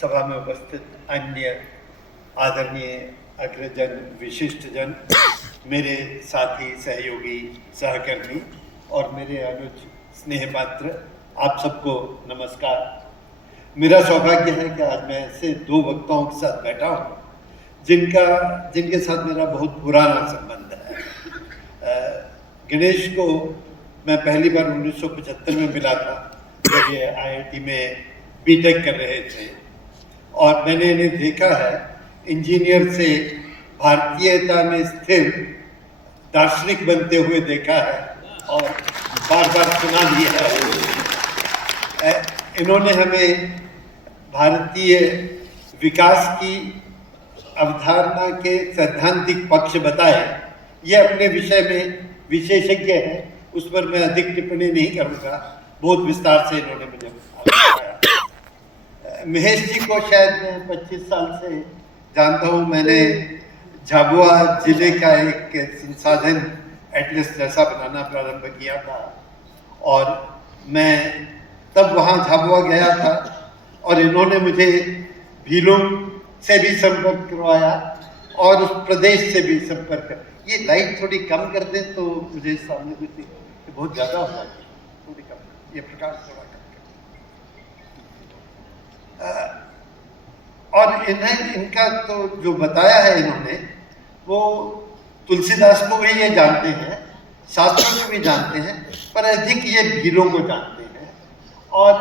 सभा में उपस्थित अन्य आदरणीय अग्रजन, विशिष्टजन, मेरे साथी, सहयोगी, सहकर्मी और मेरे अनुज स्नेहपात्र, आप सबको नमस्कार। मेरा सौभाग्य है कि आज मैं ऐसे दो वक्ताओं के साथ बैठा हूँ जिनके साथ मेरा बहुत पुराना संबंध है। गणेश को मैं पहली बार 1975 में मिला था जब ये IIT में बीटेक कर रहे थे, और मैंने इन्हें देखा है इंजीनियर से भारतीयता में स्थिर दार्शनिक बनते हुए देखा है और बार बार सुना दिया है। इन्होंने हमें भारतीय विकास की अवधारणा के सैद्धांतिक पक्ष बताए। ये अपने विषय में विशेषज्ञ हैं, उस पर मैं अधिक टिप्पणी नहीं करूँगा, बहुत विस्तार से इन्होंने मुझे बताया। महेश जी को शायद मैं 25 साल से जानता हूँ। मैंने झाबुआ जिले का एक संसाधन एटलस जैसा बनाना प्रारंभ किया था, और मैं तब वहाँ झाबुआ गया था और इन्होंने मुझे भीलों से भी संपर्क करवाया और उस प्रदेश से भी संपर्क। ये लाइट थोड़ी कम कर दें तो मुझे सामने कुछ बहुत ज़्यादा हो जाती है, थोड़ी कम, ये प्रकाश थोड़ा कम। और इनका तो जो बताया है इन्होंने, वो तुलसीदास को भी ये जानते हैं, शास्त्रों को भी जानते हैं, पर अधिक ये भीलों को जानते हैं। और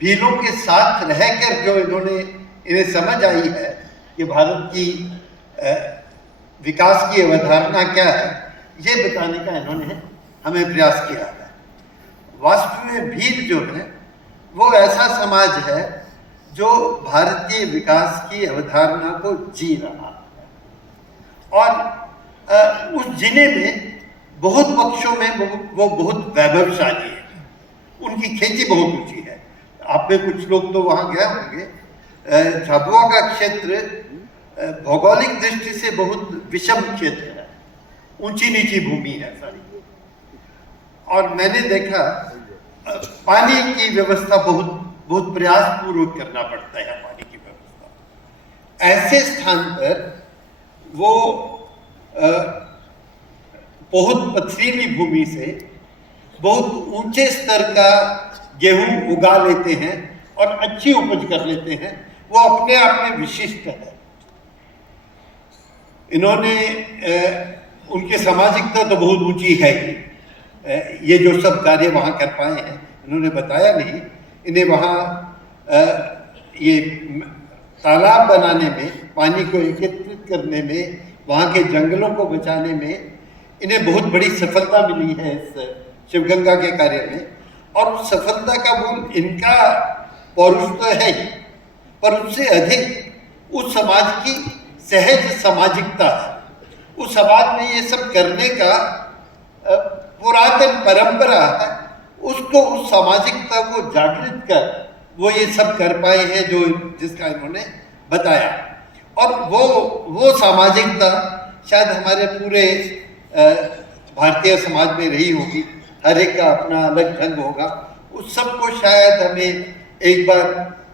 भीलों के साथ रहकर जो इन्हें समझ आई है कि भारत की विकास की अवधारणा क्या है, ये बताने का इन्होंने हमें प्रयास किया है। वास्तव में भील जो है वो ऐसा समाज है जो भारतीय विकास की अवधारणा को जी रहा है, और उस जिले में बहुत पक्षों में वो बहुत वैभवशाली है। उनकी खेती बहुत ऊंची है। आप में कुछ लोग तो वहाँ गए होंगे। झाबुआ का क्षेत्र भौगोलिक दृष्टि से बहुत विषम क्षेत्र है, ऊंची नीची भूमि है सारी। और मैंने देखा पानी की व्यवस्था बहुत प्रयास पूर्वक करना पड़ता है। पानी की व्यवस्था ऐसे स्थान पर वो बहुत पथरीली भूमि से बहुत ऊंचे स्तर का गेहूं उगा लेते हैं और अच्छी उपज कर लेते हैं। वो अपने आप में विशिष्ट है। इन्होंने उनकी सामाजिकता तो बहुत ऊंची है ही। ये जो सब कार्य वहाँ कर पाए हैं, इन्होंने बताया नहीं। इन्हें वहाँ ये तालाब बनाने में, पानी को एकत्रित करने में, वहाँ के जंगलों को बचाने में इन्हें बहुत बड़ी सफलता मिली है इस शिवगंगा के कार्य में। और उस सफलता का मूल इनका पौरुष तो है ही, पर उससे अधिक उस समाज की सहज सामाजिकता है। उस समाज में ये सब करने का पुरातन परंपरा है। उसको, उस सामाजिकता को जागृत कर वो ये सब कर पाए हैं जो जिसका इन्होंने बताया। और वो सामाजिकता शायद हमारे पूरे भारतीय समाज में रही होगी। हर एक का अपना अलग ढंग होगा। उस सब को शायद हमें एक बार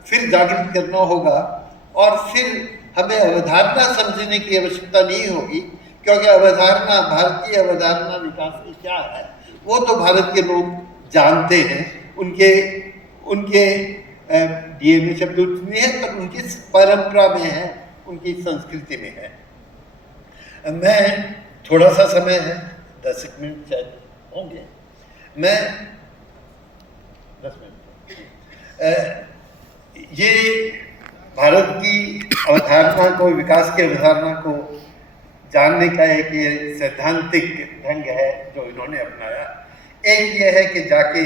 फिर जागृत करना होगा, और फिर हमें अवधारणा समझने की आवश्यकता नहीं होगी, क्योंकि अवधारणा, भारतीय अवधारणा विकास की क्या है, वो तो भारत के लोग जानते हैं। उनके DNA शब्द नहीं है, पर उनकी परंपरा में है, उनकी संस्कृति में है। मैं थोड़ा सा समय है, 10 मिनट शायद होंगे, मैं 10 मिनट ये भारत की अवधारणा को, विकास की अवधारणा को जानने का एक ये सैद्धांतिक ढंग है जो इन्होंने अपनाया। एक ये है कि जाके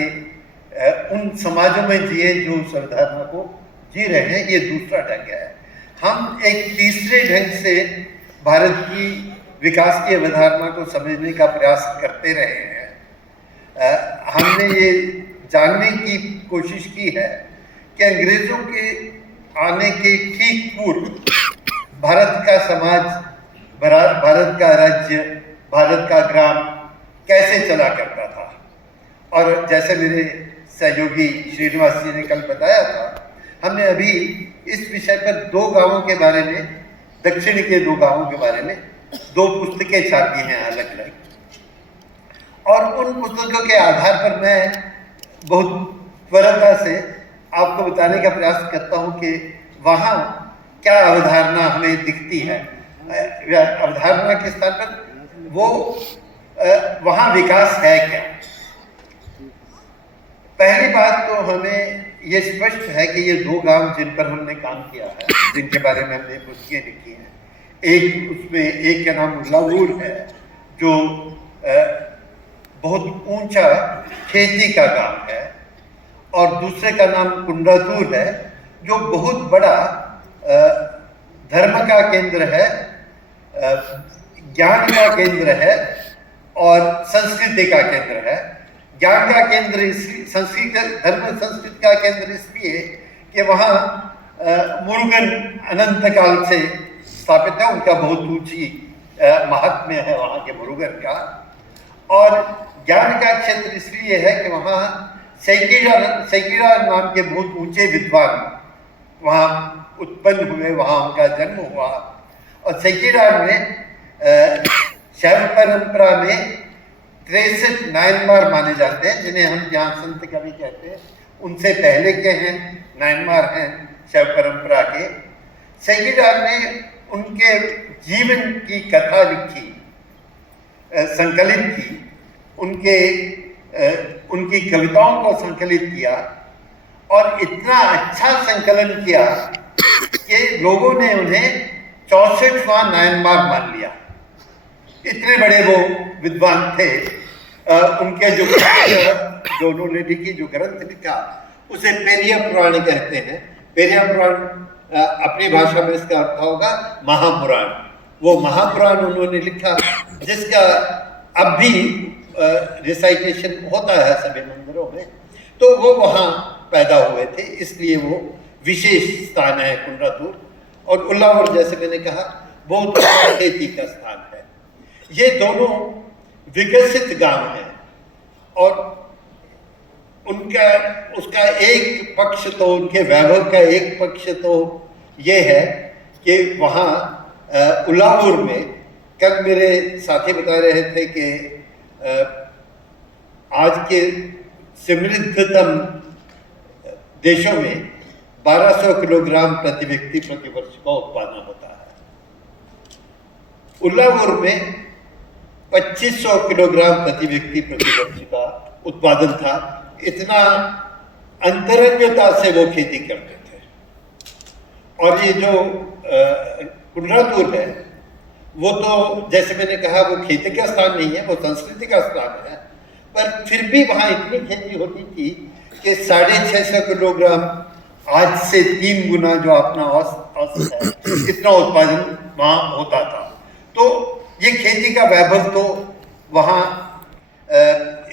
उन समाजों में जिए जो उस अवधारणा को जी रहे हैं, ये दूसरा ढंग है। हम एक तीसरे ढंग से भारत की विकास की अवधारणा को समझने का प्रयास करते रहे हैं। हमने ये जानने की कोशिश की है कि अंग्रेजों के आने के ठीक पूर्व भारत का समाज, भारत का राज्य, भारत का ग्राम कैसे चला करता था। और जैसे मेरे सहयोगी श्रीनिवास जी ने कल बताया था, हमने अभी इस विषय पर 2 गांवों के बारे में, दक्षिण के 2 गांवों के बारे में 2 पुस्तकें छापी हैं अलग अलग, और उन पुस्तकों के आधार पर मैं बहुत त्वरता से आपको बताने का प्रयास करता हूं कि वहाँ क्या अवधारणा हमें दिखती है, अवधारणा के स्थान पर वो वहाँ विकास है क्या। पहली बात तो हमें ये स्पष्ट है कि ये 2 गांव जिन पर हमने काम किया है, जिनके बारे में हमने पुस्तकें लिखी हैं, एक उसमें एक का नाम उल्लावूर है जो बहुत ऊंचा खेती का गांव है, और दूसरे का नाम कुंडातूर है जो बहुत बड़ा धर्म का केंद्र है, ज्ञान का केंद्र है और संस्कृति का केंद्र है। ज्ञान का केंद्र इसलिए, संस्कृति धर्म संस्कृति का केंद्र इसलिए कि वहाँ मुरुगन अनंत काल से स्थापित है, उनका बहुत ऊंची महात्म्य है वहाँ के मुरुगन का। और ज्ञान का क्षेत्र इसलिए है कि वहाँ सेकिड़ा नाम के बहुत ऊंचे विद्वान वहाँ उत्पन्न हुए, वहाँ उनका जन्म हुआ। और सेकिड़ा में शैव परंपरा में 63 नायनमार माने जाते हैं, जिन्हें हम यहाँ संत कवि कहते हैं, उनसे पहले के हैं नायनमार हैं शैव परंपरा के। सेकिड़ा ने उनके जीवन की कथा लिखी, संकलित की, उनकी कविताओं को संकलित किया, और इतना अच्छा संकलन किया कि लोगों ने उन्हें 64वां नायनमार मान लिया। इतने बड़े वो विद्वान थे। उनके जो उन्होंने लिखी, जो ग्रंथ लिखा, उसे पेरिया पुराण कहते हैं। पेरिया पुराण अपनी भाषा में इसका अर्थ होगा महापुराण। वो महापुराण उन्होंने लिखा, जिसका अब भी रिसाइटेशन होता है सभी मंदिरों में। तो वो वहाँ पैदा हुए थे, इसलिए वो विशेष स्थान है कुंडातूर। और उल्लावोर, जैसे मैंने कहा, बहुत खेती का स्थान है। ये दोनों विकसित गांव हैं, और उसका एक पक्ष तो, उनके वैभव का एक पक्ष तो ये है कि वहाँ उल्लावोर में, कल मेरे साथी बता रहे थे कि आज के समृद्धतम देशों में 1200 किलोग्राम प्रति व्यक्ति प्रति वर्ष का उत्पादन होता है। उल्लावोर में 2500 किलोग्राम प्रति व्यक्ति प्रति वर्ष का उत्पादन था। इतना अंतरंगता से वो खेती करते थे। और ये जो कुंडातूर है, वो तो जैसे मैंने कहा, वो खेती का स्थान नहीं है, वो संस्कृति का स्थान है। पर फिर भी वहाँ इतनी खेती होती थी कि 650 किलोग्राम, आज से 3 गुना जो अपना औसत है, इतना उत्पादन वहाँ होता था। तो ये खेती का वैभव तो वहाँ,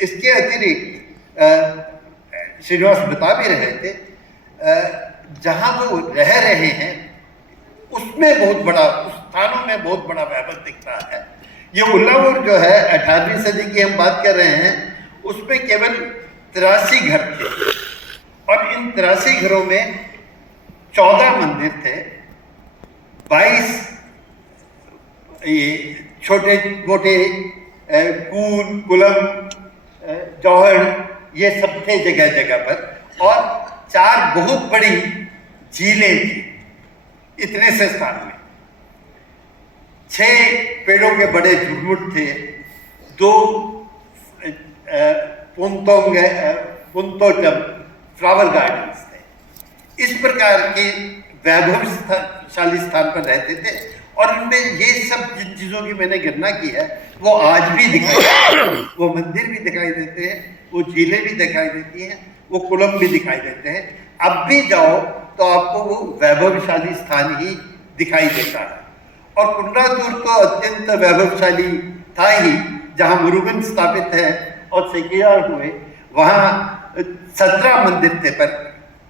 इसके अतिरिक्त श्रीनिवास बता भी रहे थे, जहाँ वो रह रहे हैं उसमें बहुत बड़ा, उस स्थानों में बहुत बड़ा वैभव दिखता है। ये उल्लावोर जो है, 18वीं सदी की हम बात कर रहे हैं, उसमें केवल 83 घर थे, और इन 83 घरों में 14 मंदिर थे, 22 ये छोटे मोटे कूल, कुलम, जौहर, ये सब थे जगह जगह पर, और 4 बहुत बड़ी झीलें थी इतने से स्थान में। 6 पेड़ों के बड़े झुरमुट थे, 2 पुंतोटम फ्लावर गार्डन्स थे। इस प्रकार के वैभवशाली स्थान पर रहते थे, और उनमें ये सब जिन चीज़ों की मैंने गणना की है, वो आज भी दिखाई देते हैं। वो मंदिर भी दिखाई देते हैं, वो झीलें भी दिखाई देती हैं, वो कुलम भी दिखाई देते हैं। अब भी जाओ तो आपको वो वैभवशाली स्थान ही दिखाई देता है। और कुंडातूर तो अत्यंत वैभवशाली था ही, जहाँ मुरुगन स्थापित है और सेकियार हुए, वहाँ 17 मंदिर थे। पर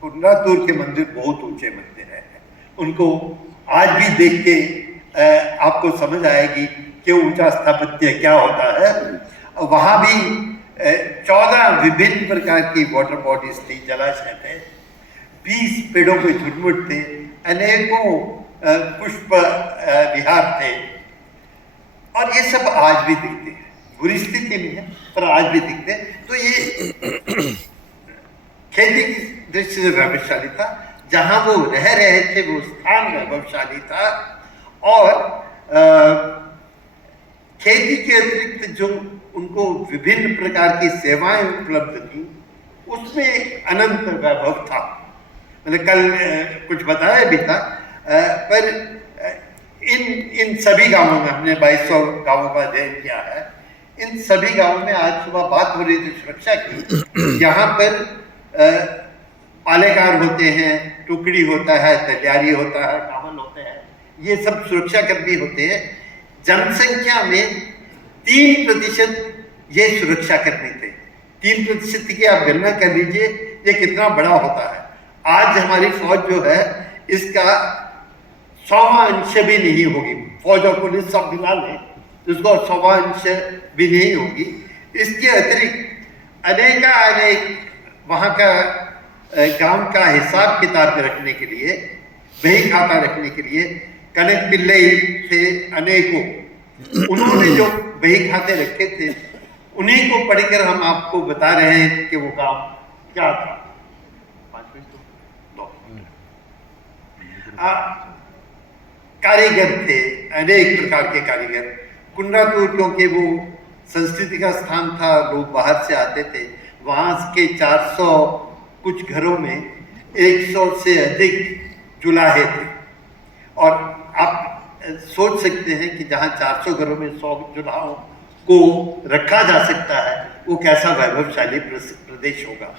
कुंडातूर के मंदिर बहुत ऊंचे मंदिर हैं, उनको आज भी देख के आपको समझ आएगी कि ऊंचा स्थापत्य क्या होता है। वहाँ भी 14 विभिन्न प्रकार की वाटर बॉडीज थी, जलाशय थे। 20 पेड़ों पे झुरमुट थे, अनेकों पुष्प विहार थे, और ये सब आज भी दिखते हैं। बुरी स्थिति में है पर आज भी दिखते हैं। तो ये खेती की दृष्टि से वैभवशाली था, जहां वो रह रहे थे वो स्थान वैभवशाली था, और खेती के अतिरिक्त जो उनको विभिन्न प्रकार की सेवाएं उपलब्ध थी उसमें अनंत वैभव था। मतलब कल कुछ बताया भी था, पर इन सभी गांवों में हमने 2200 गांवों का अध्ययन किया है। इन सभी गांवों में आज सुबह बात हो रही थी सुरक्षा की। यहाँ पर पालेकार होते हैं, टुकड़ी होता है, तैयारी होता है, कामन होते हैं, ये सब सुरक्षा कर्मी होते हैं। जनसंख्या में 3% ये सुरक्षा कर्मी थे। 3% की आप गणना कर लीजिए ये कितना बड़ा होता है। आज हमारी फौज जो है इसका 100वां अंश भी नहीं होगी। फौज और पुलिस सब मिला लें इसको 100वां अंश भी नहीं होगी। इसके अतिरिक्त अनेक वहाँ का गांव का हिसाब किताब रखने के लिए, बही खाता रखने के लिए कनक पिल्लई थे अनेकों, उन्होंने जो बही खाते रखे थे उन्हीं को पढ़कर हम आपको बता रहे हैं कि वो गांव क्या था। कारीगर थे, अनेक प्रकार के कारीगर। कुंडापुर क्योंकि वो संस्कृति का स्थान था, लोग बाहर से आते थे, वहाँ के 400 कुछ घरों में 100 से अधिक जुलाहे थे। और आप सोच सकते हैं कि जहाँ 400 घरों में 100 जुलाहों को रखा जा सकता है वो कैसा वैभवशाली प्रदेश होगा।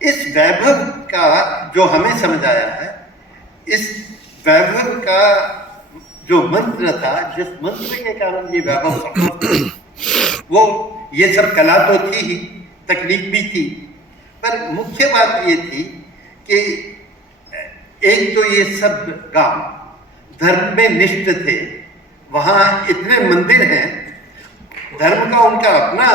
इस वैभव का जो हमें समझ आया है, इस वैभव का जो मंत्र था, जिस मंत्र के कारण ये वैभव संभव था, वो ये सब कला तो थी ही, तकनीक भी थी, पर मुख्य बात ये थी कि एक तो ये सब गांव धर्म में निष्ठ थे। वहाँ इतने मंदिर हैं, धर्म का उनका अपना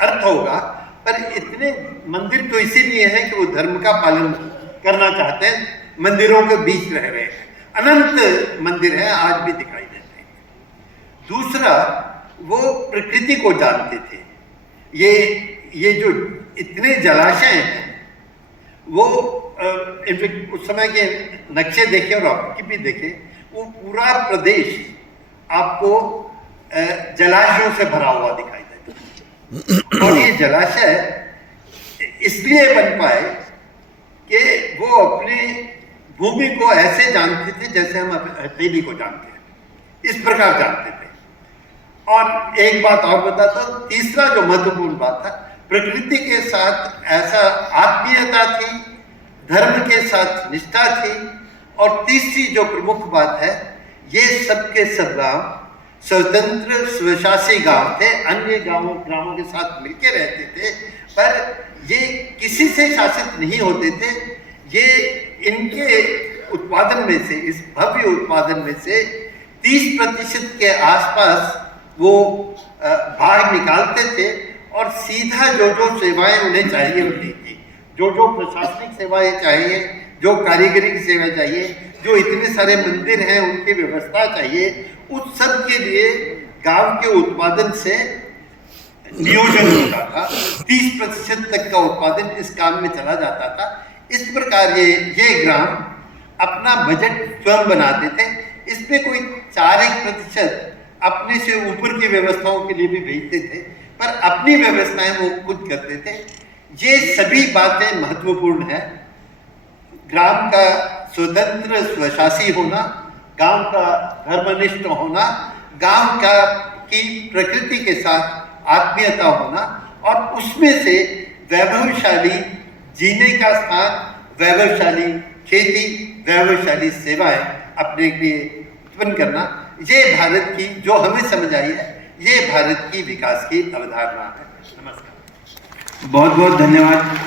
अर्थ होगा, पर इतने मंदिर तो इसीलिए हैं कि वो धर्म का पालन करना चाहते हैं, मंदिरों के बीच रह रहे हैं। अनंत मंदिर हैं, आज भी दिखाई देते हैं। दूसरा, वो प्रकृति को जानते थे। ये जो इतने जलाशय हैं, वो इनफैक्ट उस समय के नक्शे देखे और आपकी भी देखे, वो पूरा प्रदेश आपको जलाशयों से भरा हुआ दिखाई देता है। और ये जलाशय इसलिए बन पाए कि वो अपने भूमि को ऐसे जानते थे जैसे हम हथेली को जानते हैं, इस प्रकार जानते थे। और एक बात और बताता हूं, तीसरा जो महत्वपूर्ण बात था, प्रकृति के साथ ऐसा आत्मीयता थी, धर्म के साथ निष्ठा थी। और तीसरी जो प्रमुख बात है, ये सबके सब गांव स्वतंत्र स्वशासी गांव थे, अन्य ग्रामों के साथ मिलकर रहते थे, पर ये किसी से शासित नहीं होते थे। ये इनके उत्पादन में से, इस भव्य उत्पादन में से 30% के आसपास वो भाग निकालते थे, और सीधा जो सेवाएं उन्हें चाहिए होती थी, जो प्रशासनिक सेवाएं चाहिए, जो कारीगरी की सेवा चाहिए, जो इतने सारे मंदिर हैं उनकी व्यवस्था चाहिए, उस सब के लिए गांव के उत्पादन से नियोजन होता था। 30% तक का उत्पादन इस काम में चला जाता था। इस प्रकार ये ग्राम अपना बजट स्वयं बनाते थे। इसमें कोई 4% अपने से ऊपर की व्यवस्थाओं के लिए भी भेजते थे, पर अपनी व्यवस्थाएं वो खुद करते थे। ये सभी बातें महत्वपूर्ण हैं। ग्राम का स्वतंत्र स्वशासी होना, गांव का धर्मनिष्ठ होना, गांव की प्रकृति के साथ आत्मीयता होना, और उसमें से वैभवशाली जीने का स्थान, वैभवशाली खेती, वैभवशाली सेवाएं अपने लिए उत्पन्न करना, ये भारत की, जो हमें समझ आई है, ये भारत की विकास की अवधारणा है। नमस्कार। बहुत बहुत धन्यवाद।